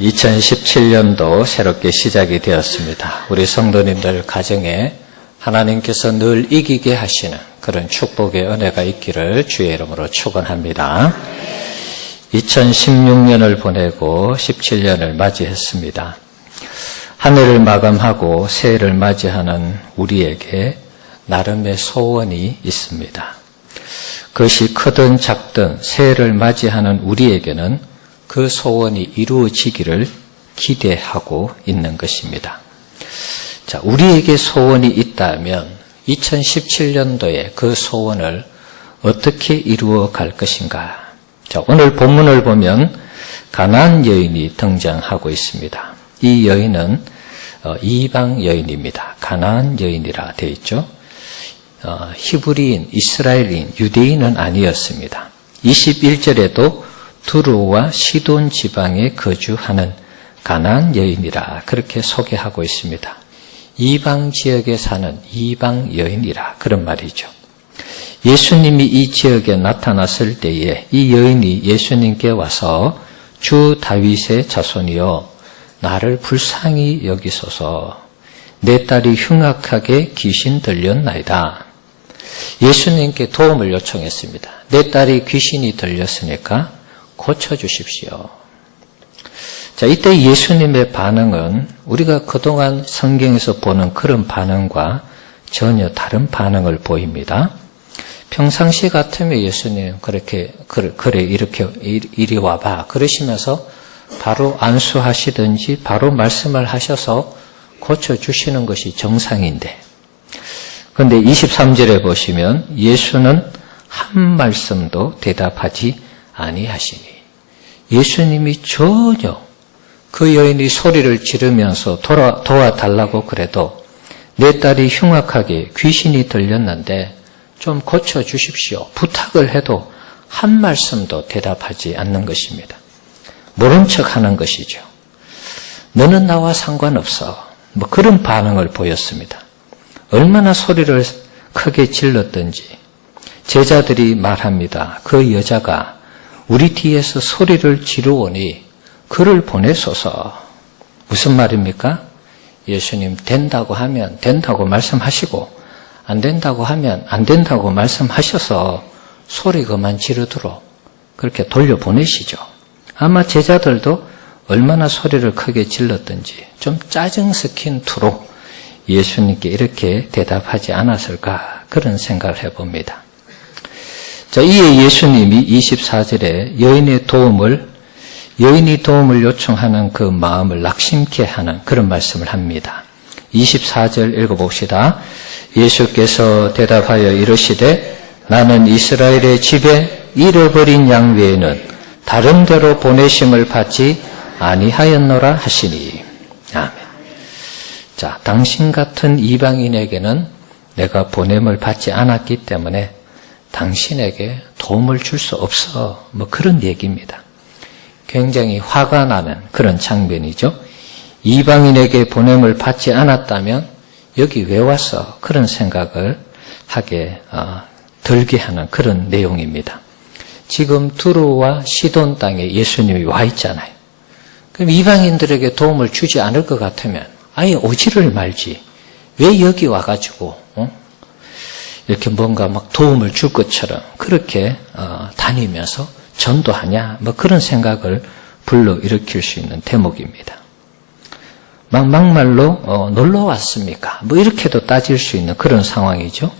2017년도 새롭게 시작이 되었습니다. 우리 성도님들 가정에 하나님께서 늘 이기게 하시는 그런 축복의 은혜가 있기를 주의 이름으로 축원합니다. 2016년을 보내고 17년을 맞이했습니다. 한 해를 마감하고 새해를 맞이하는 우리에게 나름의 소원이 있습니다. 그것이 크든 작든 새해를 맞이하는 우리에게는 그 소원이 이루어지기를 기대하고 있는 것입니다. 자, 우리에게 소원이 있다면 2017년도에 그 소원을 어떻게 이루어 갈 것인가? 자, 오늘 본문을 보면 가나안 여인이 등장하고 있습니다. 이 여인은 이방 여인입니다. 가나안 여인이라 되어 있죠. 히브리인, 이스라엘인, 유대인은 아니었습니다. 21절에도 두루와 시돈 지방에 거주하는 가나안 여인이라 그렇게 소개하고 있습니다. 이방 지역에 사는 이방 여인이라 그런 말이죠. 예수님이 이 지역에 나타났을 때에 이 여인이 예수님께 와서 주 다윗의 자손이여 나를 불쌍히 여기소서 내 딸이 흉악하게 귀신 들렸나이다. 예수님께 도움을 요청했습니다. 내 딸이 귀신이 들렸으니까 고쳐주십시오. 자, 이때 예수님의 반응은 우리가 그동안 성경에서 보는 그런 반응과 전혀 다른 반응을 보입니다. 평상시 같으면 예수님 그래 이렇게 이리 와봐 그러시면서 바로 안수하시든지 바로 말씀을 하셔서 고쳐주시는 것이 정상인데, 그런데 23절에 보시면 예수는 한 말씀도 대답하지 아니하시니 예수님이 전혀 그 여인이 소리를 지르면서 도와달라고 그래도 내 딸이 흉악하게 귀신이 들렸는데 좀 고쳐주십시오 부탁을 해도 한 말씀도 대답하지 않는 것입니다. 모른 척하는 것이죠. 너는 나와 상관없어 뭐 그런 반응을 보였습니다. 얼마나 소리를 크게 질렀던지 제자들이 말합니다. 그 여자가 우리 뒤에서 소리를 지르오니 그를 보내소서. 무슨 말입니까? 예수님 된다고 하면 된다고 말씀하시고 안 된다고 하면 안 된다고 말씀하셔서 소리 그만 지르도록 그렇게 돌려보내시죠. 아마 제자들도 얼마나 소리를 크게 질렀던지 좀 짜증 섞인 투로 예수님께 이렇게 대답하지 않았을까 그런 생각을 해봅니다. 자, 이에 예수님이 24절에 여인이 도움을 요청하는 그 마음을 낙심케 하는 그런 말씀을 합니다. 24절 읽어봅시다. 예수께서 대답하여 이르시되 나는 이스라엘의 집에 잃어버린 양 외에는 다른 데로 보내심을 받지 아니하였노라 하시니. 아멘. 자, 당신 같은 이방인에게는 내가 보냄을 받지 않았기 때문에 당신에게 도움을 줄 수 없어. 뭐 그런 얘기입니다. 굉장히 화가 나는 그런 장면이죠. 이방인에게 보냄을 받지 않았다면 여기 왜 왔어? 그런 생각을 들게 하는 그런 내용입니다. 지금 두루와 시돈 땅에 예수님이 와 있잖아요. 그럼 이방인들에게 도움을 주지 않을 것 같으면 아예 오지를 말지. 왜 여기 와가지고 이렇게 뭔가 막 도움을 줄 것처럼 그렇게 다니면서 전도하냐? 뭐 그런 생각을 불러일으킬 수 있는 대목입니다. 막말로 놀러 왔습니까? 뭐 이렇게도 따질 수 있는 그런 상황이죠.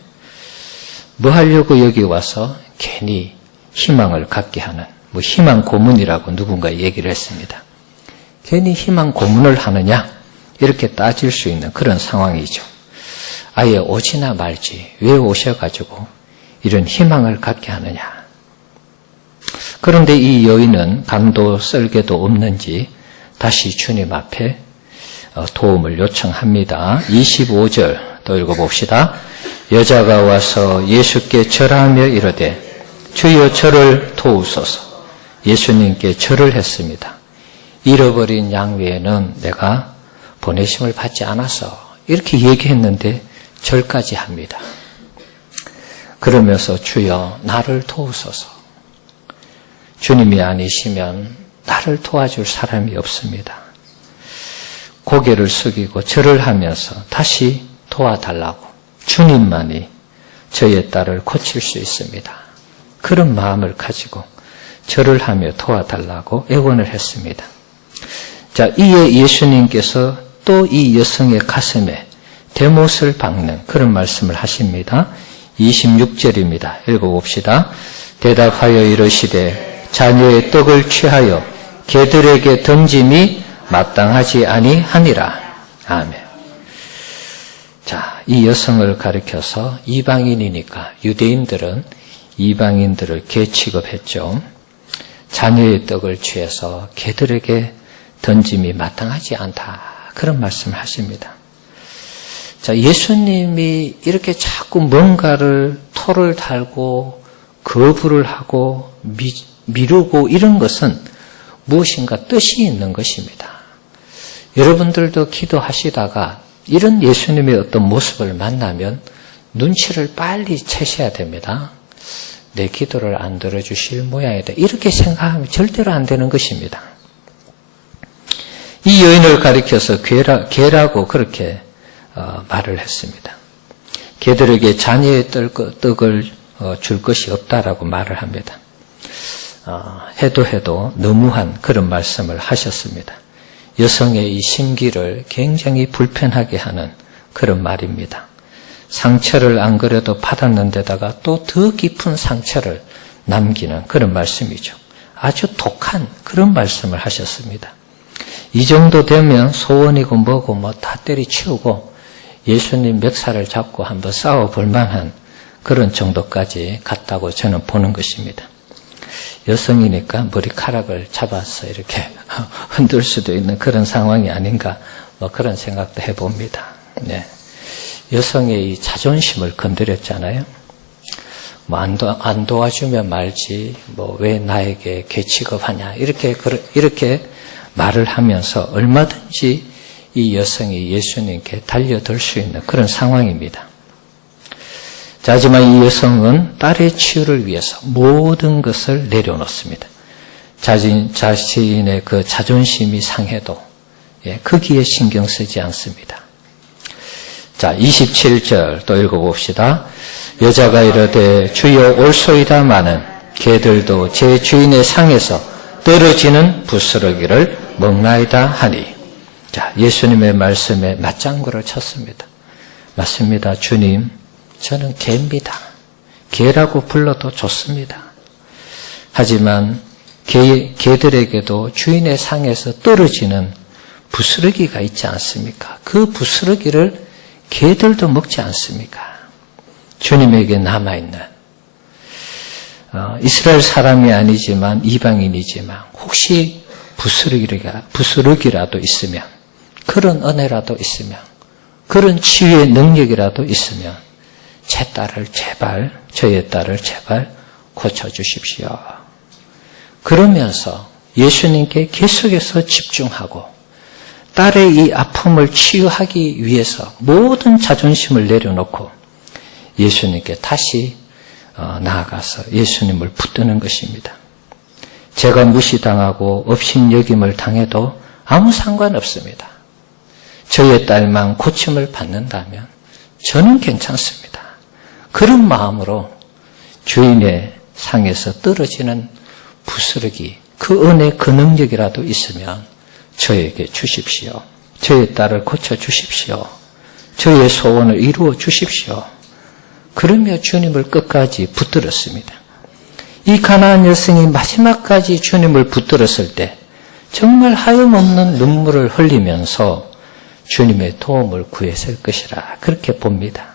뭐 하려고 여기 와서 괜히 희망을 갖게 하는 뭐 희망 고문이라고 누군가 얘기를 했습니다. 괜히 희망 고문을 하느냐? 이렇게 따질 수 있는 그런 상황이죠. 아예 오지나 말지 왜 오셔가지고 이런 희망을 갖게 하느냐. 그런데 이 여인은 간도 썰개도 없는지 다시 주님 앞에 도움을 요청합니다. 25절 또 읽어봅시다. 여자가 와서 예수께 절하며 이르되 주여 저를 도우소서. 예수님께 절을 했습니다. 잃어버린 양 외에는 내가 보내심을 받지 않아서 이렇게 얘기했는데 절까지 합니다. 그러면서 주여 나를 도우소서. 주님이 아니시면 나를 도와줄 사람이 없습니다. 고개를 숙이고 절을 하면서 다시 도와달라고 주님만이 저의 딸을 고칠 수 있습니다. 그런 마음을 가지고 절을 하며 도와달라고 애원을 했습니다. 자, 이에 예수님께서 또 이 여성의 가슴에 대못을 박는 그런 말씀을 하십니다. 26절입니다. 읽어봅시다. 대답하여 이르시되 자녀의 떡을 취하여 개들에게 던짐이 마땅하지 아니하니라. 아멘. 자, 이 여성을 가리켜서 이방인이니까 유대인들은 이방인들을 개 취급했죠. 자녀의 떡을 취해서 개들에게 던짐이 마땅하지 않다. 그런 말씀을 하십니다. 자, 예수님이 이렇게 자꾸 뭔가를 토를 달고 거부를 하고 미루고 이런 것은 무엇인가 뜻이 있는 것입니다. 여러분들도 기도하시다가 이런 예수님의 어떤 모습을 만나면 눈치를 빨리 채셔야 됩니다. 내 기도를 안 들어주실 모양이다. 이렇게 생각하면 절대로 안 되는 것입니다. 이 여인을 가리켜서 개라고 그렇게 말을 했습니다. 개들에게 자녀의 떡을 줄 것이 없다라고 말을 합니다. 해도 너무한 그런 말씀을 하셨습니다. 여성의 이 심기를 굉장히 불편하게 하는 그런 말입니다. 상처를 안 그래도 받았는 데다가 또 더 깊은 상처를 남기는 그런 말씀이죠. 아주 독한 그런 말씀을 하셨습니다. 이 정도 되면 소원이고 뭐고 뭐 다 때리치우고 예수님 멱살을 잡고 한번 싸워볼 만한 그런 정도까지 갔다고 저는 보는 것입니다. 여성이니까 머리카락을 잡아서 이렇게 흔들 수도 있는 그런 상황이 아닌가 뭐 그런 생각도 해봅니다. 네. 여성의 이 자존심을 건드렸잖아요. 뭐 안 도와주면 말지 뭐 왜 나에게 개 취급하냐 이렇게 말을 하면서 얼마든지 이 여성이 예수님께 달려들 수 있는 그런 상황입니다. 자, 하지만 이 여성은 딸의 치유를 위해서 모든 것을 내려놓습니다. 자신의 그 자존심이 상해도 거기에 신경 쓰지 않습니다. 자, 27절 또 읽어봅시다. 여자가 이르되 주여 올소이다마는 개들도 제 주인의 상에서 떨어지는 부스러기를 먹나이다 하니. 자, 예수님의 말씀에 맞장구를 쳤습니다. 맞습니다. 주님, 저는 개입니다. 개라고 불러도 좋습니다. 하지만 개들에게도 주인의 상에서 떨어지는 부스러기가 있지 않습니까? 그 부스러기를 개들도 먹지 않습니까? 주님에게 남아있는 이스라엘 사람이 아니지만 이방인이지만 혹시 부스러기라도 있으면 그런 은혜라도 있으면 그런 치유의 능력이라도 있으면 제 딸을 제발 저의 딸을 제발 고쳐주십시오. 그러면서 예수님께 계속해서 집중하고 딸의 이 아픔을 치유하기 위해서 모든 자존심을 내려놓고 예수님께 다시 나아가서 예수님을 붙드는 것입니다. 제가 무시당하고 업신여김을 당해도 아무 상관없습니다. 저의 딸만 고침을 받는다면 저는 괜찮습니다. 그런 마음으로 주인의 상에서 떨어지는 부스러기, 그 은혜, 그 능력이라도 있으면 저에게 주십시오. 저의 딸을 고쳐주십시오. 저의 소원을 이루어 주십시오. 그러며 주님을 끝까지 붙들었습니다. 이 가나안 여성이 마지막까지 주님을 붙들었을 때 정말 하염없는 눈물을 흘리면서 주님의 도움을 구했을 것이라 그렇게 봅니다.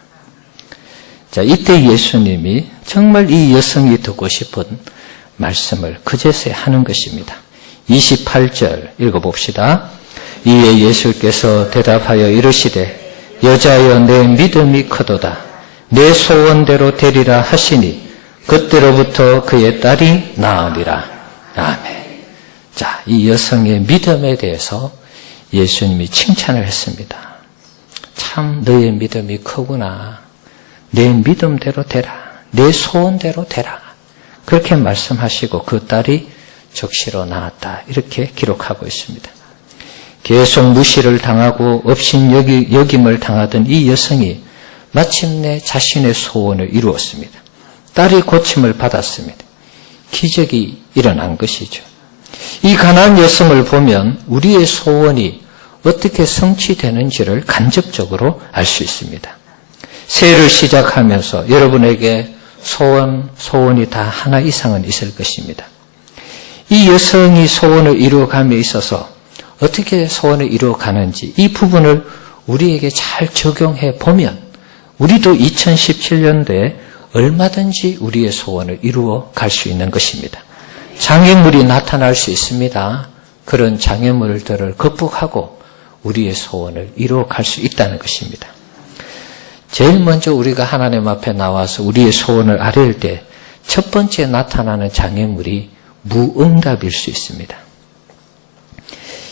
자, 이때 예수님이 정말 이 여성이 듣고 싶은 말씀을 그제서야 하는 것입니다. 28절 읽어봅시다. 이에 예수께서 대답하여 이르시되 여자여 내 믿음이 크도다. 내 소원대로 되리라 하시니 그때로부터 그의 딸이 나으리라. 아멘. 자, 이 여성의 믿음에 대해서 예수님이 칭찬을 했습니다. 참 너의 믿음이 크구나. 내 믿음대로 되라. 내 소원대로 되라. 그렇게 말씀하시고 그 딸이 적시로 나왔다. 이렇게 기록하고 있습니다. 계속 무시를 당하고 업신여김을 당하던 이 여성이 마침내 자신의 소원을 이루었습니다. 딸이 고침을 받았습니다. 기적이 일어난 것이죠. 이 가나안 여성을 보면 우리의 소원이 어떻게 성취되는지를 간접적으로 알 수 있습니다. 새해를 시작하면서 여러분에게 소원이 다 하나 이상은 있을 것입니다. 이 여성이 소원을 이루어감에 있어서 어떻게 소원을 이루어가는지 이 부분을 우리에게 잘 적용해 보면 우리도 2017년도에 얼마든지 우리의 소원을 이루어 갈 수 있는 것입니다. 장애물이 나타날 수 있습니다. 그런 장애물들을 극복하고 우리의 소원을 이루어 갈 수 있다는 것입니다. 제일 먼저 우리가 하나님 앞에 나와서 우리의 소원을 아뢰일 때 첫 번째 나타나는 장애물이 무응답일 수 있습니다.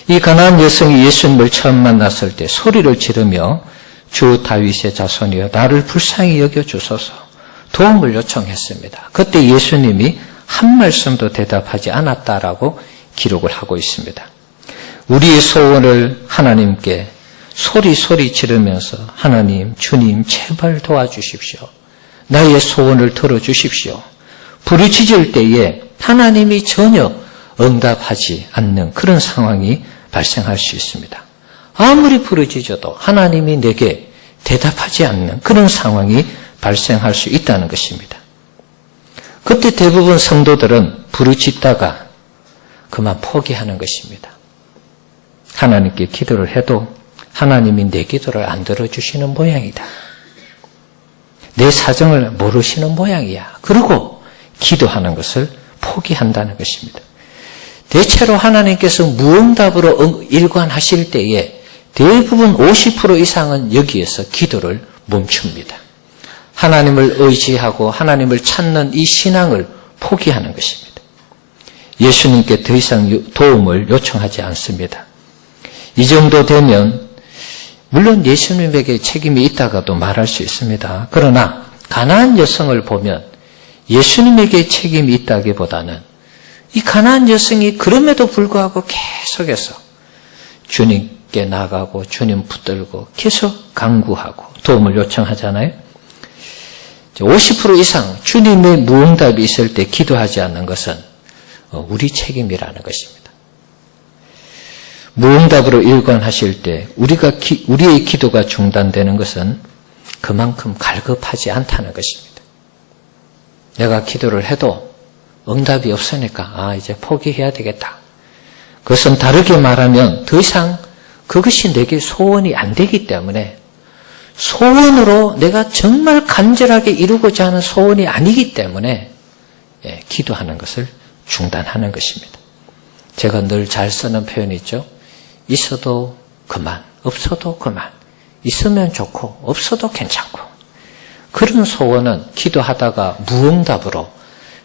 이 가나안 여성이 예수님을 처음 만났을 때 소리를 지르며 주 다윗의 자손이여 나를 불쌍히 여겨주소서 도움을 요청했습니다. 그때 예수님이 한 말씀도 대답하지 않았다라고 기록을 하고 있습니다. 우리의 소원을 하나님께 소리 지르면서 하나님, 주님 제발 도와주십시오. 나의 소원을 들어주십시오. 부르짖을 때에 하나님이 전혀 응답하지 않는 그런 상황이 발생할 수 있습니다. 아무리 부르짖어도 하나님이 내게 대답하지 않는 그런 상황이 발생할 수 있다는 것입니다. 그때 대부분 성도들은 부르짖다가 그만 포기하는 것입니다. 하나님께 기도를 해도 하나님이 내 기도를 안 들어주시는 모양이다. 내 사정을 모르시는 모양이야. 그리고 기도하는 것을 포기한다는 것입니다. 대체로 하나님께서 무응답으로 일관하실 때에 대부분 50% 이상은 여기에서 기도를 멈춥니다. 하나님을 의지하고 하나님을 찾는 이 신앙을 포기하는 것입니다. 예수님께 더 이상 도움을 요청하지 않습니다. 이 정도 되면 물론 예수님에게 책임이 있다가도 말할 수 있습니다. 그러나 가나안 여성을 보면 예수님에게 책임이 있다기보다는 이 가나안 여성이 그럼에도 불구하고 계속해서 주님께 나가고 주님 붙들고 계속 간구하고 도움을 요청하잖아요. 50% 이상 주님의 무응답이 있을 때 기도하지 않는 것은 우리 책임이라는 것입니다. 무응답으로 일관하실 때 우리의 기도가 중단되는 것은 그만큼 갈급하지 않다는 것입니다. 내가 기도를 해도 응답이 없으니까 이제 포기해야 되겠다. 그것은 다르게 말하면 더 이상 그것이 내게 소원이 안 되기 때문에 소원으로 내가 정말 간절하게 이루고자 하는 소원이 아니기 때문에 기도하는 것을 중단하는 것입니다. 제가 늘 잘 쓰는 표현이 있죠. 있어도 그만, 없어도 그만. 있으면 좋고 없어도 괜찮고. 그런 소원은 기도하다가 무응답으로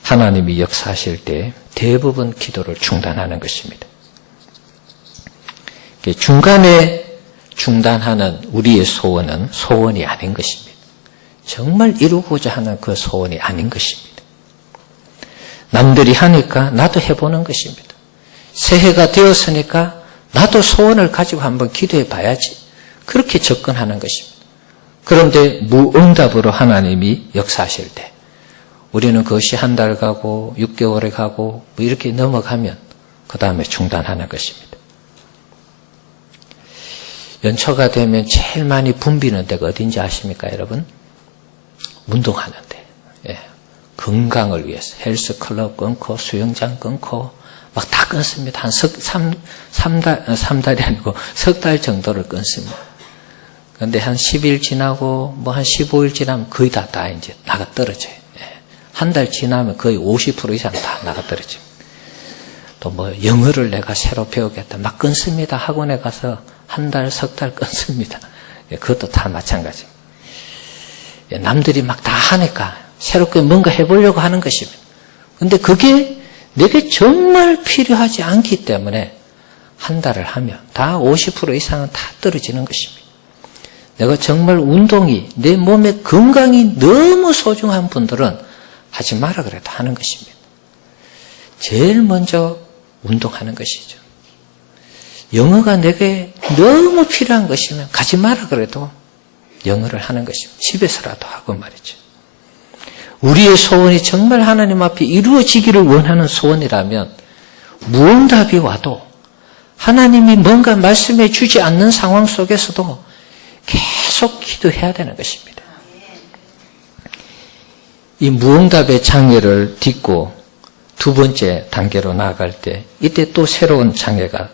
하나님이 역사하실 때 대부분 기도를 중단하는 것입니다. 중간에 중단하는 우리의 소원은 소원이 아닌 것입니다. 정말 이루고자 하는 그 소원이 아닌 것입니다. 남들이 하니까 나도 해보는 것입니다. 새해가 되었으니까 나도 소원을 가지고 한번 기도해 봐야지. 그렇게 접근하는 것입니다. 그런데 무응답으로 하나님이 역사하실 때 우리는 그것이 한 달 가고 6개월에 가고 뭐 이렇게 넘어가면 그 다음에 중단하는 것입니다. 연초가 되면 제일 많이 붐비는 데가 어딘지 아십니까, 여러분? 운동하는데. 건강을 위해서 헬스클럽 끊고 수영장 끊고 막 다 끊습니다. 한 3달이 아니고 석 달 정도를 끊습니다. 그런데 한 10일 지나고 뭐 한 15일 지나면 거의 다 이제 나가 떨어져요. 한 달 지나면 거의 50% 이상 다 나가 떨어집니다. 또 뭐 영어를 내가 새로 배우겠다 막 끊습니다. 학원에 가서 한 달, 석 달 끊습니다. 그것도 다 마찬가지입니다. 남들이 막 다 하니까 새롭게 뭔가 해보려고 하는 것입니다. 그런데 그게 내게 정말 필요하지 않기 때문에 한 달을 하면 다 50% 이상은 다 떨어지는 것입니다. 내가 정말 운동이 내 몸의 건강이 너무 소중한 분들은 하지 마라 그래도 하는 것입니다. 제일 먼저 운동하는 것이죠. 영어가 내게 너무 필요한 것이면 가지 마라 그래도 영어를 하는 것입니다. 집에서라도 하고 말이죠. 우리의 소원이 정말 하나님 앞에 이루어지기를 원하는 소원이라면 무응답이 와도 하나님이 뭔가 말씀해 주지 않는 상황 속에서도 계속 기도해야 되는 것입니다. 이 무응답의 장애를 딛고 두 번째 단계로 나아갈 때 이때 또 새로운 장애가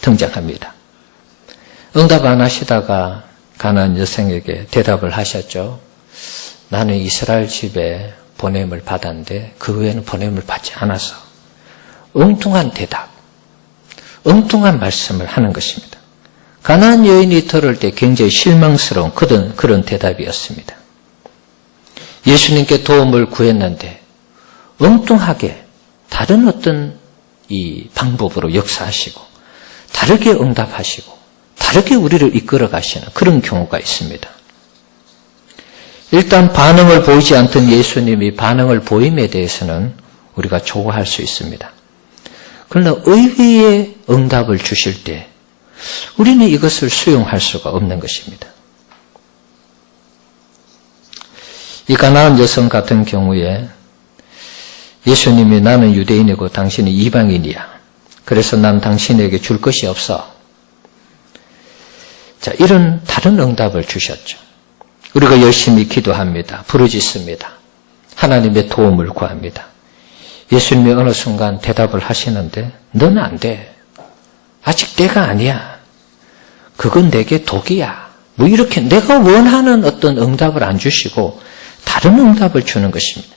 등장합니다. 응답 안 하시다가 가나안 여성에게 대답을 하셨죠. 나는 이스라엘 집에 보냄을 받았는데 그 외에는 보냄을 받지 않아서 엉뚱한 대답, 엉뚱한 말씀을 하는 것입니다. 가나안 여인이 들을 때 굉장히 실망스러운 그런 대답이었습니다. 예수님께 도움을 구했는데 엉뚱하게 다른 어떤 이 방법으로 역사하시고 다르게 응답하시고 다르게 우리를 이끌어 가시는 그런 경우가 있습니다. 일단 반응을 보이지 않던 예수님이 반응을 보임에 대해서는 우리가 조과할 수 있습니다. 그러나 의외의 응답을 주실 때 우리는 이것을 수용할 수가 없는 것입니다. 이 가나안 여성 같은 경우에 예수님이 나는 유대인이고 당신은 이방인이야. 그래서 난 당신에게 줄 것이 없어. 자, 이런 다른 응답을 주셨죠. 우리가 열심히 기도합니다. 부르짖습니다. 하나님의 도움을 구합니다. 예수님이 어느 순간 대답을 하시는데 너는 안 돼. 아직 때가 아니야. 그건 내게 독이야. 뭐 이렇게 내가 원하는 어떤 응답을 안 주시고 다른 응답을 주는 것입니다.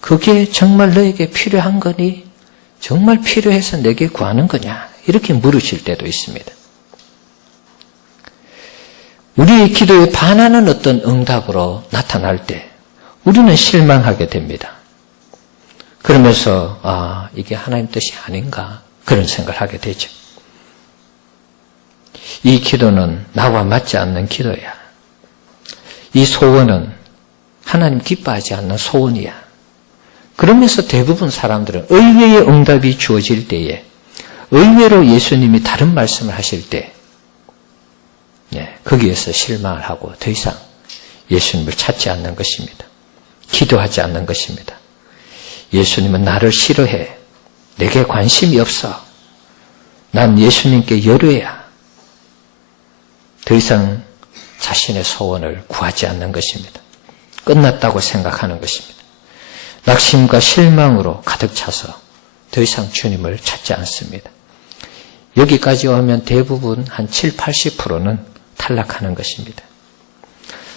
그게 정말 너에게 필요한 거니? 정말 필요해서 내게 구하는 거냐? 이렇게 물으실 때도 있습니다. 우리의 기도에 반하는 어떤 응답으로 나타날 때 우리는 실망하게 됩니다. 그러면서 이게 하나님 뜻이 아닌가 그런 생각을 하게 되죠. 이 기도는 나와 맞지 않는 기도야. 이 소원은 하나님 기뻐하지 않는 소원이야. 그러면서 대부분 사람들은 의외의 응답이 주어질 때에 의외로 예수님이 다른 말씀을 하실 때 거기에서 실망을 하고 더 이상 예수님을 찾지 않는 것입니다. 기도하지 않는 것입니다. 예수님은 나를 싫어해. 내게 관심이 없어. 난 예수님께 열외야. 더 이상 자신의 소원을 구하지 않는 것입니다. 끝났다고 생각하는 것입니다. 낙심과 실망으로 가득 차서 더 이상 주님을 찾지 않습니다. 여기까지 오면 대부분 한 7, 80%는 탈락하는 것입니다.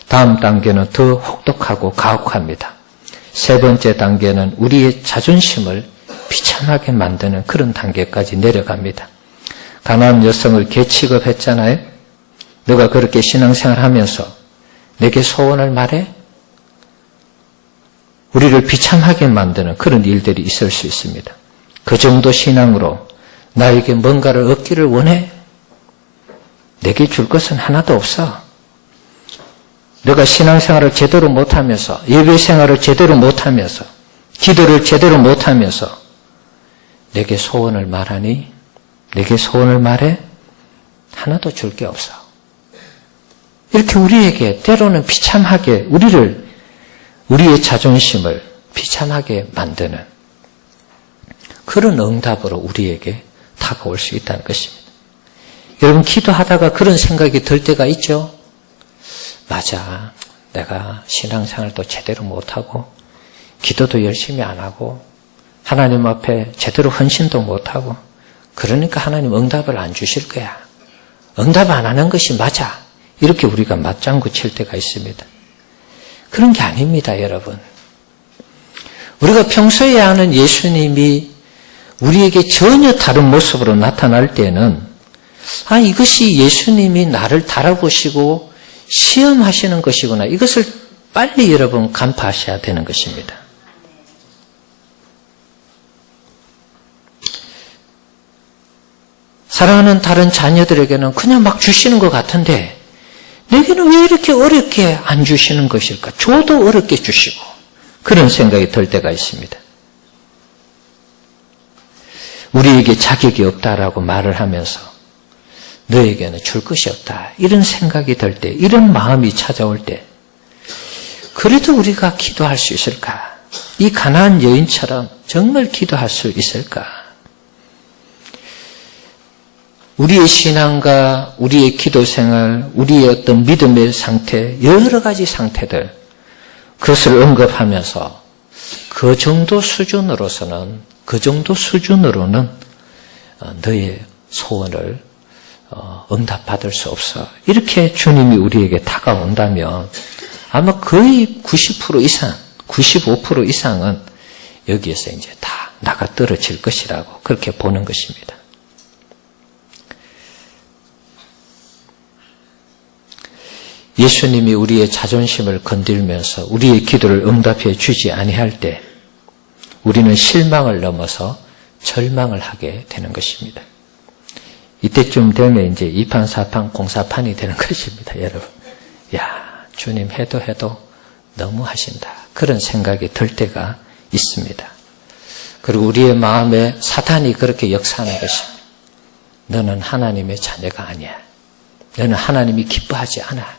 다음 단계는 더 혹독하고 가혹합니다. 세 번째 단계는 우리의 자존심을 비참하게 만드는 그런 단계까지 내려갑니다. 가나안 여성을 개취급했잖아요. 너가 그렇게 신앙생활하면서 내게 소원을 말해? 우리를 비참하게 만드는 그런 일들이 있을 수 있습니다. 그 정도 신앙으로 나에게 뭔가를 얻기를 원해? 내게 줄 것은 하나도 없어. 내가 신앙생활을 제대로 못하면서 예배생활을 제대로 못하면서 기도를 제대로 못하면서 내게 소원을 말하니? 내게 소원을 말해? 하나도 줄 게 없어. 이렇게 우리에게 때로는 비참하게 우리의 자존심을 비참하게 만드는 그런 응답으로 우리에게 다가올 수 있다는 것입니다. 여러분 기도하다가 그런 생각이 들 때가 있죠? 맞아. 내가 신앙생활도 제대로 못하고 기도도 열심히 안 하고 하나님 앞에 제대로 헌신도 못하고 그러니까 하나님 응답을 안 주실 거야. 응답 안 하는 것이 맞아. 이렇게 우리가 맞장구 칠 때가 있습니다. 그런 게 아닙니다, 여러분. 우리가 평소에 아는 예수님이 우리에게 전혀 다른 모습으로 나타날 때는 이것이 예수님이 나를 달아보시고 시험하시는 것이구나. 이것을 빨리 여러분 간파하셔야 되는 것입니다. 사랑하는 다른 자녀들에게는 그냥 막 주시는 것 같은데 내게는 왜 이렇게 어렵게 안 주시는 것일까? 줘도 어렵게 주시고 그런 생각이 들 때가 있습니다. 우리에게 자격이 없다라고 말을 하면서 너에게는 줄 것이 없다. 이런 생각이 들 때, 이런 마음이 찾아올 때 그래도 우리가 기도할 수 있을까? 이 가나안 여인처럼 정말 기도할 수 있을까? 우리의 신앙과 우리의 기도 생활, 우리의 어떤 믿음의 상태, 여러 가지 상태들, 그것을 언급하면서 그 정도 수준으로는 너의 소원을 응답받을 수 없어. 이렇게 주님이 우리에게 다가온다면 아마 거의 90% 이상, 95% 이상은 여기에서 이제 다 나가 떨어질 것이라고 그렇게 보는 것입니다. 예수님이 우리의 자존심을 건들면서 우리의 기도를 응답해 주지 아니할 때 우리는 실망을 넘어서 절망을 하게 되는 것입니다. 이때쯤 되면 이제 2판, 4판, 공사판이 되는 것입니다, 여러분. 야, 주님 해도 너무 하신다. 그런 생각이 들 때가 있습니다. 그리고 우리의 마음에 사탄이 그렇게 역사하는 것입니다. 너는 하나님의 자녀가 아니야. 너는 하나님이 기뻐하지 않아.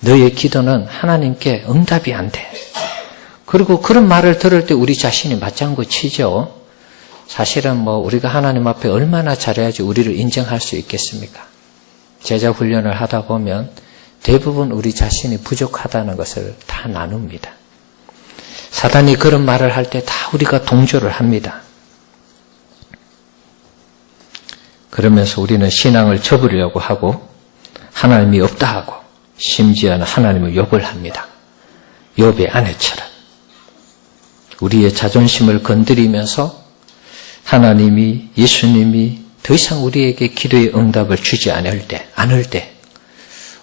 너의 기도는 하나님께 응답이 안 돼. 그리고 그런 말을 들을 때 우리 자신이 맞장구 치죠. 사실은 우리가 하나님 앞에 얼마나 잘해야지 우리를 인정할 수 있겠습니까? 제자 훈련을 하다 보면 대부분 우리 자신이 부족하다는 것을 다 나눕니다. 사단이 그런 말을 할 때 다 우리가 동조를 합니다. 그러면서 우리는 신앙을 접으려고 하고 하나님이 없다 하고 심지어는 하나님을 욕을 합니다. 욥의 아내처럼. 우리의 자존심을 건드리면서 하나님이, 예수님이 더 이상 우리에게 기도의 응답을 주지 않을 때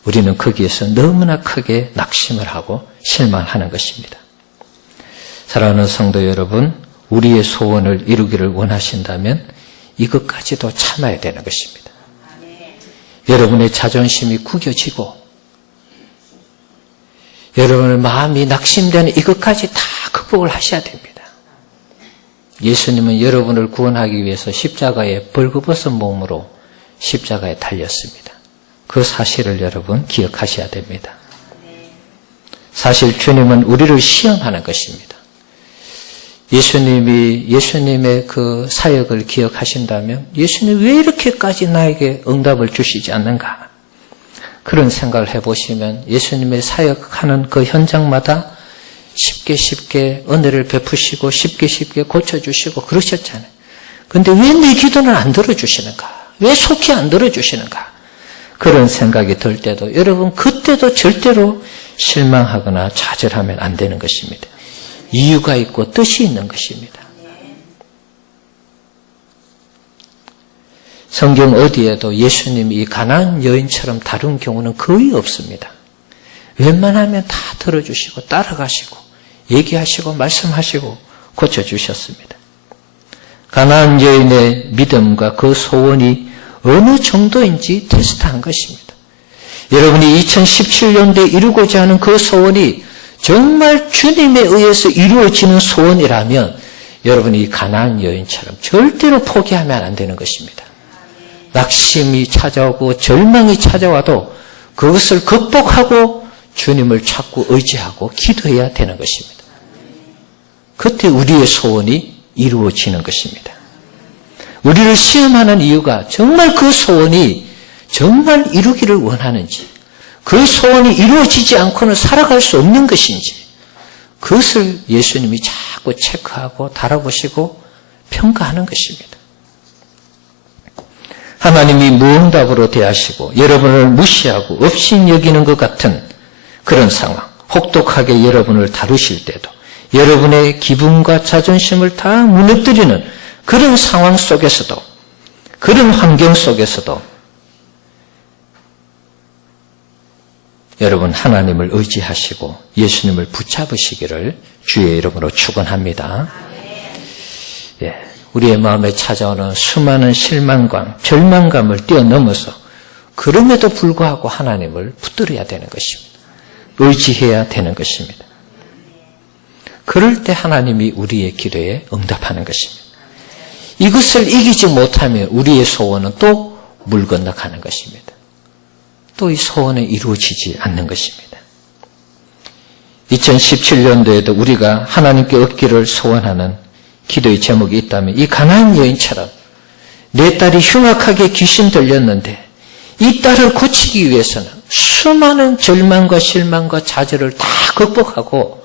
우리는 거기에서 너무나 크게 낙심을 하고 실망하는 것입니다. 사랑하는 성도 여러분, 우리의 소원을 이루기를 원하신다면 이것까지도 참아야 되는 것입니다. 여러분의 자존심이 구겨지고 여러분의 마음이 낙심되는 이것까지 다 극복을 하셔야 됩니다. 예수님은 여러분을 구원하기 위해서 십자가에 벌거벗은 몸으로 십자가에 달렸습니다. 그 사실을 여러분 기억하셔야 됩니다. 사실 주님은 우리를 시험하는 것입니다. 예수님의 그 사역을 기억하신다면 예수님 왜 이렇게까지 나에게 응답을 주시지 않는가? 그런 생각을 해보시면 예수님의 사역하는 그 현장마다 쉽게 은혜를 베푸시고 쉽게 고쳐주시고 그러셨잖아요. 그런데 왜 내 기도는 안 들어주시는가? 왜 속히 안 들어주시는가? 그런 생각이 들 때도 여러분 그때도 절대로 실망하거나 좌절하면 안 되는 것입니다. 이유가 있고 뜻이 있는 것입니다. 성경 어디에도 예수님이 이 가나안 여인처럼 다룬 경우는 거의 없습니다. 웬만하면 다 들어주시고 따라가시고 얘기하시고 말씀하시고 고쳐주셨습니다. 가나안 여인의 믿음과 그 소원이 어느 정도인지 테스트한 것입니다. 여러분이 2017년도에 이루고자 하는 그 소원이 정말 주님에 의해서 이루어지는 소원이라면 여러분이 이 가나안 여인처럼 절대로 포기하면 안 되는 것입니다. 낙심이 찾아오고 절망이 찾아와도 그것을 극복하고 주님을 찾고 의지하고 기도해야 되는 것입니다. 그때 우리의 소원이 이루어지는 것입니다. 우리를 시험하는 이유가 정말 그 소원이 정말 이루기를 원하는지 그 소원이 이루어지지 않고는 살아갈 수 없는 것인지 그것을 예수님이 자꾸 체크하고 달아보시고 평가하는 것입니다. 하나님이 무응답으로 대하시고 여러분을 무시하고 업신여기는 것 같은 그런 상황, 혹독하게 여러분을 다루실 때도 여러분의 기분과 자존심을 다 무너뜨리는 그런 상황 속에서도 그런 환경 속에서도 여러분 하나님을 의지하시고 예수님을 붙잡으시기를 주의 이름으로 축원합니다. 예, 우리의 마음에 찾아오는 수많은 실망감, 절망감을 뛰어넘어서 그럼에도 불구하고 하나님을 붙들어야 되는 것입니다. 의지해야 되는 것입니다. 그럴 때 하나님이 우리의 기도에 응답하는 것입니다. 이것을 이기지 못하면 우리의 소원은 또 물 건너가는 것입니다. 또 이 소원은 이루어지지 않는 것입니다. 2017년도에도 우리가 하나님께 얻기를 소원하는 기도의 제목이 있다면 이 가나안 여인처럼 내 딸이 흉악하게 귀신 들렸는데 이 딸을 고치기 위해서는 수많은 절망과 실망과 좌절을 다 극복하고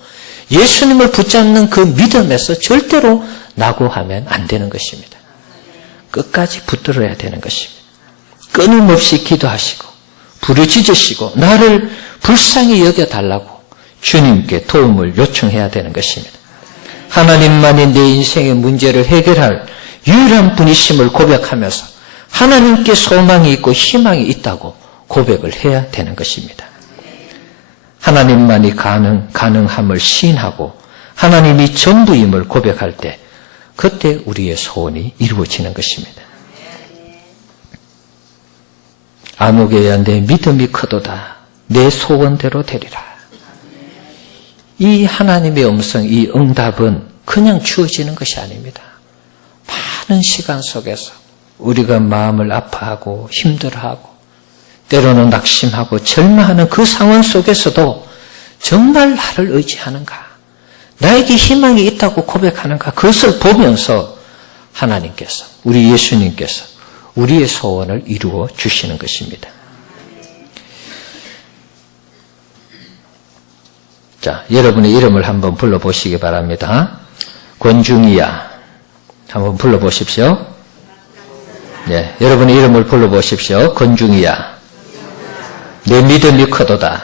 예수님을 붙잡는 그 믿음에서 절대로 낙오하면 안 되는 것입니다. 끝까지 붙들어야 되는 것입니다. 끊임없이 기도하시고 부르짖으시고 나를 불쌍히 여겨달라고 주님께 도움을 요청해야 되는 것입니다. 하나님만이 내 인생의 문제를 해결할 유일한 분이심을 고백하면서 하나님께 소망이 있고 희망이 있다고 고백을 해야 되는 것입니다. 하나님만이 가능함을 시인하고 하나님이 전부임을 고백할 때 그때 우리의 소원이 이루어지는 것입니다. 아무개야 내 믿음이 크도다 내 소원대로 되리라. 이 하나님의 음성, 이 응답은 그냥 주어지는 것이 아닙니다. 많은 시간 속에서 우리가 마음을 아파하고 힘들어하고 때로는 낙심하고 절망하는 그 상황 속에서도 정말 나를 의지하는가? 나에게 희망이 있다고 고백하는가? 그것을 보면서 하나님께서, 우리 예수님께서 우리의 소원을 이루어 주시는 것입니다. 자, 여러분의 이름을 한번 불러보시기 바랍니다. 권중이야. 한번 불러보십시오. 네, 여러분의 이름을 불러보십시오. 권중이야. 내 믿음이 크도다.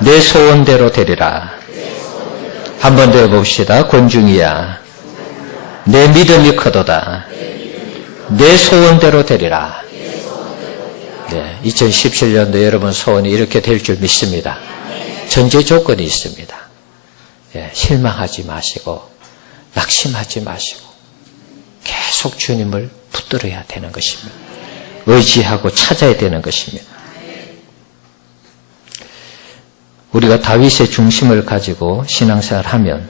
내 소원대로 되리라. 한번 더 해봅시다. 권중이야. 내 믿음이 크도다. 내 소원대로 되리라. 네, 2017년도 여러분 소원이 이렇게 될 줄 믿습니다. 전제 조건이 있습니다. 예, 실망하지 마시고 낙심하지 마시고 계속 주님을 붙들어야 되는 것입니다. 의지하고 찾아야 되는 것입니다. 우리가 다윗의 중심을 가지고 신앙생활을 하면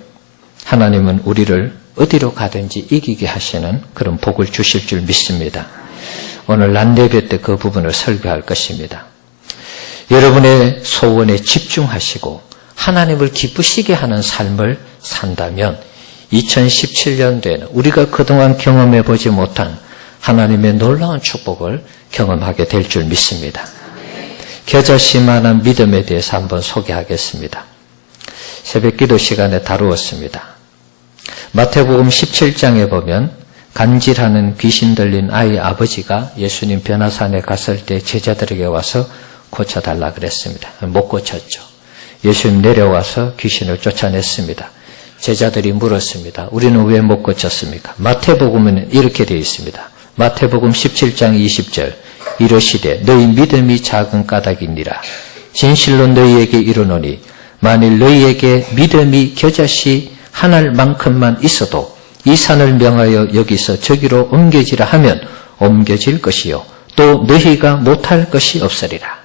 하나님은 우리를 어디로 가든지 이기게 하시는 그런 복을 주실 줄 믿습니다. 오늘 란예배 때 그 부분을 설교할 것입니다. 여러분의 소원에 집중하시고 하나님을 기쁘시게 하는 삶을 산다면 2017년도에는 우리가 그동안 경험해 보지 못한 하나님의 놀라운 축복을 경험하게 될 줄 믿습니다. 겨자씨만한 믿음에 대해서 한번 소개하겠습니다. 새벽 기도 시간에 다루었습니다. 마태복음 17장에 보면 간질하는 귀신 들린 아이 아버지가 예수님 변화산에 갔을 때 제자들에게 와서 고쳐달라 그랬습니다. 못 고쳤죠. 예수님 내려와서 귀신을 쫓아냈습니다. 제자들이 물었습니다. 우리는 왜 못 고쳤습니까? 마태복음은 이렇게 되어 있습니다. 마태복음 17장 20절 이르시되 너희 믿음이 작은 까닭이니라. 진실로 너희에게 이르노니 만일 너희에게 믿음이 겨자씨 한 알만큼만 있어도 이 산을 명하여 여기서 저기로 옮겨지라 하면 옮겨질 것이요 또 너희가 못할 것이 없으리라.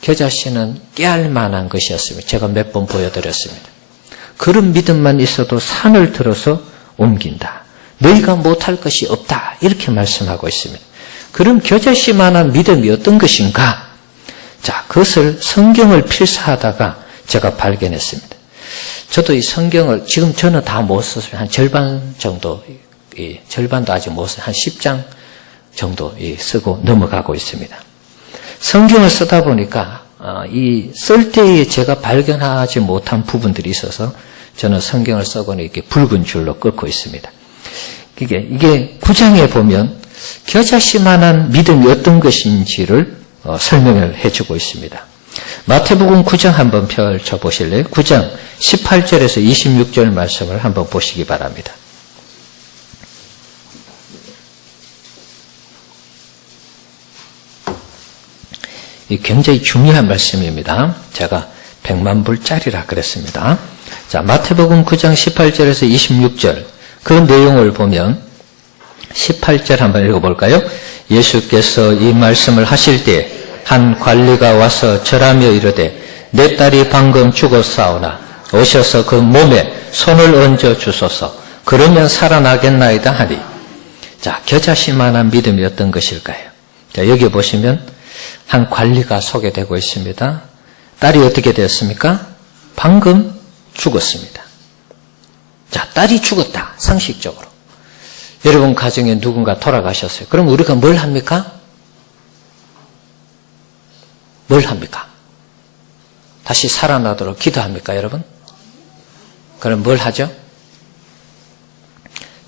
겨자씨는 깨알만한 것이었습니다. 제가 몇 번 보여드렸습니다. 그런 믿음만 있어도 산을 들어서 옮긴다. 너희가 못할 것이 없다. 이렇게 말씀하고 있습니다. 그럼 겨자씨만한 믿음이 어떤 것인가? 자, 그것을 성경을 필사하다가 제가 발견했습니다. 저도 이 성경을 지금 저는 다 못 썼어요. 한 절반 정도, 절반도 아직 못 써요. 한 10장 정도 쓰고 넘어가고 있습니다. 성경을 쓰다 보니까 쓸 때에 제가 발견하지 못한 부분들이 있어서 저는 성경을 써고는 이렇게 붉은 줄로 끊고 있습니다. 이게 9장에 보면 겨자씨만한 믿음이 어떤 것인지를 설명을 해주고 있습니다. 마태복음 9장 한번 펼쳐보실래요? 9장 18절에서 26절 말씀을 한번 보시기 바랍니다. 이 굉장히 중요한 말씀입니다. 제가 100만 불짜리라 그랬습니다. 자, 마태복음 9장 18절에서 26절 그 내용을 보면 18절 한번 읽어볼까요? 예수께서 이 말씀을 하실 때 한 관리가 와서 절하며 이르되 내 딸이 방금 죽었사오나 오셔서 그 몸에 손을 얹어 주소서. 그러면 살아나겠나이다 하리. 자, 겨자씨만한 믿음이 어떤 것일까요? 자, 여기 보시면 한 관리가 소개되고 있습니다. 딸이 어떻게 되었습니까? 방금 죽었습니다. 자, 딸이 죽었다. 상식적으로. 여러분 가정에 누군가 돌아가셨어요. 그럼 우리가 뭘 합니까? 뭘 합니까? 다시 살아나도록 기도합니까, 여러분? 그럼 뭘 하죠?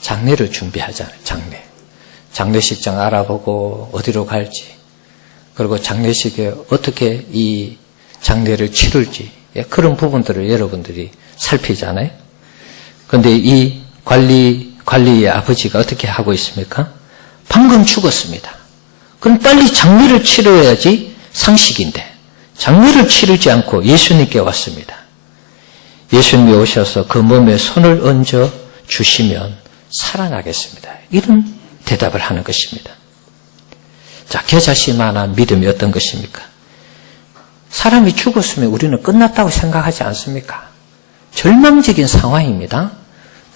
장례를 준비하잖아요, 장례. 장례식장 알아보고 어디로 갈지, 그리고 장례식에 어떻게 이 장례를 치룰지, 그런 부분들을 여러분들이 살피잖아요. 그런데 이 관리의 아버지가 어떻게 하고 있습니까? 방금 죽었습니다. 그럼 빨리 장례를 치러야지 상식인데 장례를 치르지 않고 예수님께 왔습니다. 예수님이 오셔서 그 몸에 손을 얹어 주시면 살아나겠습니다. 이런 대답을 하는 것입니다. 자, 겨자씨만한 믿음이 어떤 것입니까? 사람이 죽었으면 우리는 끝났다고 생각하지 않습니까? 절망적인 상황입니다.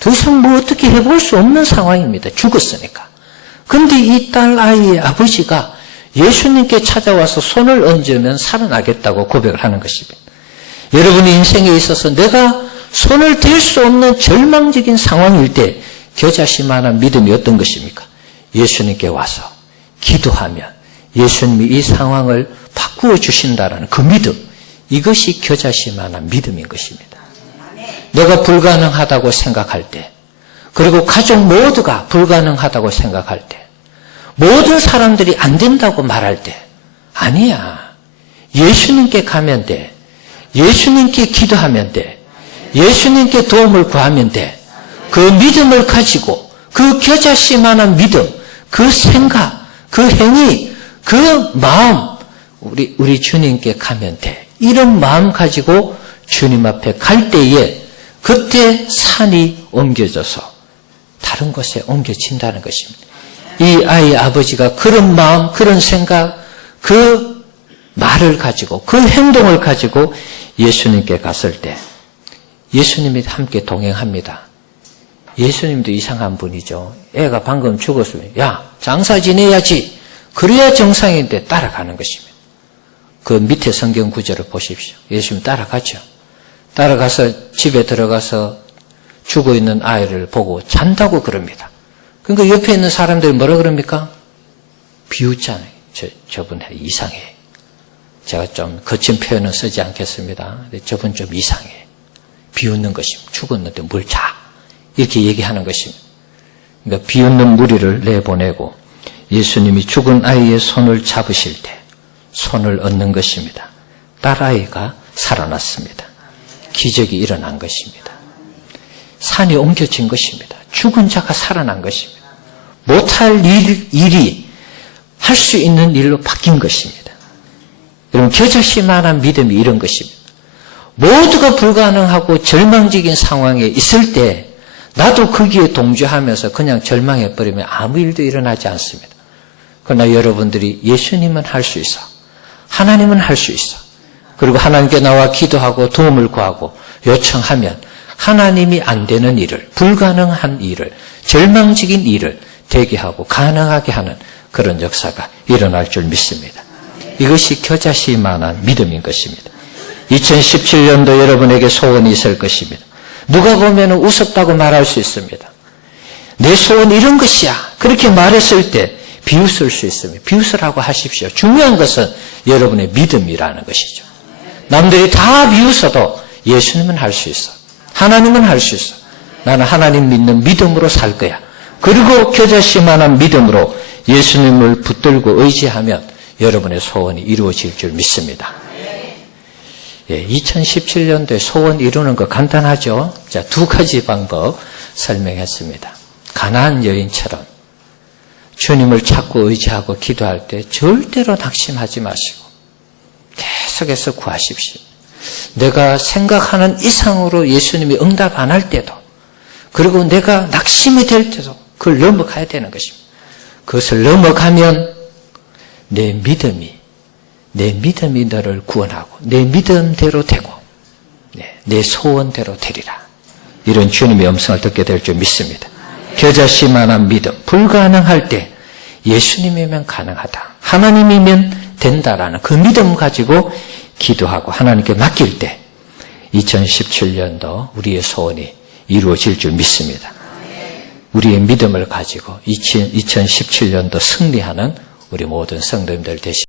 더 이상 뭐 어떻게 해볼 수 없는 상황입니다. 죽었으니까. 그런데 이 딸 아이의 아버지가 예수님께 찾아와서 손을 얹으면 살아나겠다고 고백을 하는 것입니다. 여러분의 인생에 있어서 내가 손을 댈 수 없는 절망적인 상황일 때 겨자씨만한 믿음이 어떤 것입니까? 예수님께 와서 기도하면 예수님이 이 상황을 바꾸어 주신다는 그 믿음, 이것이 겨자씨만한 믿음인 것입니다. 내가 불가능하다고 생각할 때, 그리고 가족 모두가 불가능하다고 생각할 때, 모든 사람들이 안 된다고 말할 때, 아니야, 예수님께 가면 돼, 예수님께 기도하면 돼, 예수님께 도움을 구하면 돼. 그 믿음을 가지고 그 겨자씨만한 믿음, 그 생각, 그 행위, 그 마음, 우리 주님께 가면 돼. 이런 마음 가지고 주님 앞에 갈 때에 그때 산이 옮겨져서 다른 곳에 옮겨진다는 것입니다. 이 아이의 아버지가 그런 마음, 그런 생각, 그 말을 가지고, 그 행동을 가지고 예수님께 갔을 때 예수님이 함께 동행합니다. 예수님도 이상한 분이죠. 애가 방금 죽었으면 야, 장사 지내야지. 그래야 정상인데 따라가는 것입니다. 그 밑에 성경 구절을 보십시오. 예수님 따라가죠. 따라가서 집에 들어가서 죽어있는 아이를 보고 잔다고 그럽니다. 그러니까 옆에 있는 사람들이 뭐라 그럽니까? 비웃잖아요. 저분 이상해. 제가 좀 거친 표현은 쓰지 않겠습니다. 근데 저분 좀 이상해. 비웃는 것입니다. 죽었는데 뭘 자. 이렇게 얘기하는 것입니다. 그러니까 비웃는 무리를 내보내고 예수님이 죽은 아이의 손을 잡으실 때 손을 얹는 것입니다. 딸아이가 살아났습니다. 기적이 일어난 것입니다. 산이 옮겨진 것입니다. 죽은 자가 살아난 것입니다. 못할 일이 할 수 있는 일로 바뀐 것입니다. 여러분, 겨자씨만한 믿음이 이런 것입니다. 모두가 불가능하고 절망적인 상황에 있을 때 나도 거기에 동조하면서 그냥 절망해버리면 아무 일도 일어나지 않습니다. 그러나 여러분들이 예수님은 할 수 있어. 하나님은 할 수 있어. 그리고 하나님께 나와 기도하고 도움을 구하고 요청하면 하나님이 안 되는 일을, 불가능한 일을, 절망적인 일을 되게 하고 가능하게 하는 그런 역사가 일어날 줄 믿습니다. 이것이 겨자씨만한 믿음인 것입니다. 2017년도 여러분에게 소원이 있을 것입니다. 누가 보면 우습다고 말할 수 있습니다. 내 소원이 이런 것이야. 그렇게 말했을 때 비웃을 수 있습니다. 비웃으라고 하십시오. 중요한 것은 여러분의 믿음이라는 것이죠. 남들이 다 비웃어도 예수님은 할 수 있어. 하나님은 할 수 있어. 나는 하나님 믿는 믿음으로 살 거야. 그리고 겨자씨만한 믿음으로 예수님을 붙들고 의지하면 여러분의 소원이 이루어질 줄 믿습니다. 2017년도에 소원 이루는 거 간단하죠? 자, 두 가지 방법 설명했습니다. 가나안 여인처럼 주님을 찾고 의지하고 기도할 때 절대로 낙심하지 마시고 계속해서 구하십시오. 내가 생각하는 이상으로 예수님이 응답 안 할 때도, 그리고 내가 낙심이 될 때도 그걸 넘어가야 되는 것입니다. 그것을 넘어가면 내 믿음이 너를 구원하고 내 믿음대로 되고 내 소원대로 되리라. 이런 주님의 음성을 듣게 될 줄 믿습니다. 겨자씨만한 믿음, 불가능할 때 예수님이면 가능하다, 하나님이면 된다라는 그 믿음 가지고 기도하고 하나님께 맡길 때 2017년도 우리의 소원이 이루어질 줄 믿습니다. 우리의 믿음을 가지고 2017년도 승리하는 우리 모든 성도님들 되시기